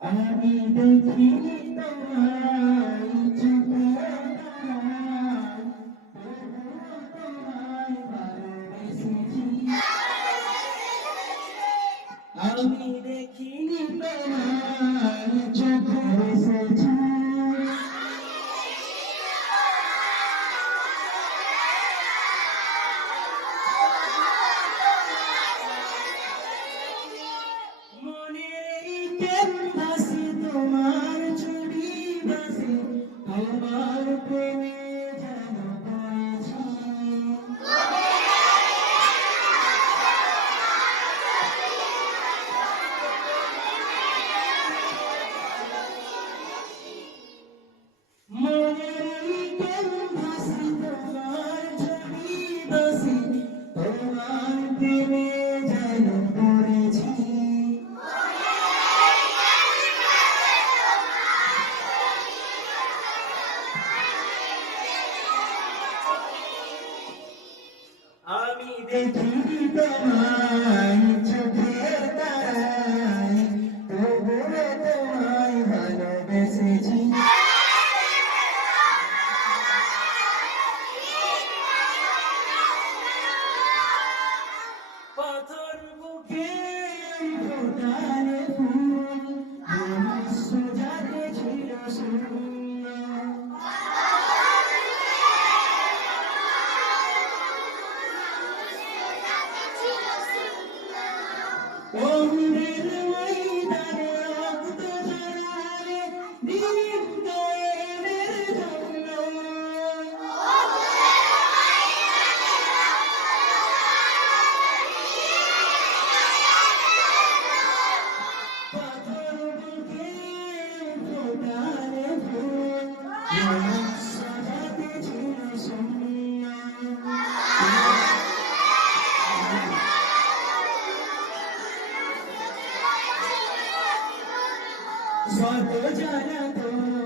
আমি দেখি তোমায়। আমি দেখিনি তোমায় এই ক্যানভাসে তোমার ছবি ভাসে আমার প্রেমে দেখি তোমায় চোখের তারায় তবুও তোমায় ভালোবেসেছি পাথর বুকে ফোটালে ফুল মনুষ্য Oh, শত জ্বালাতন সয়েছ তুমি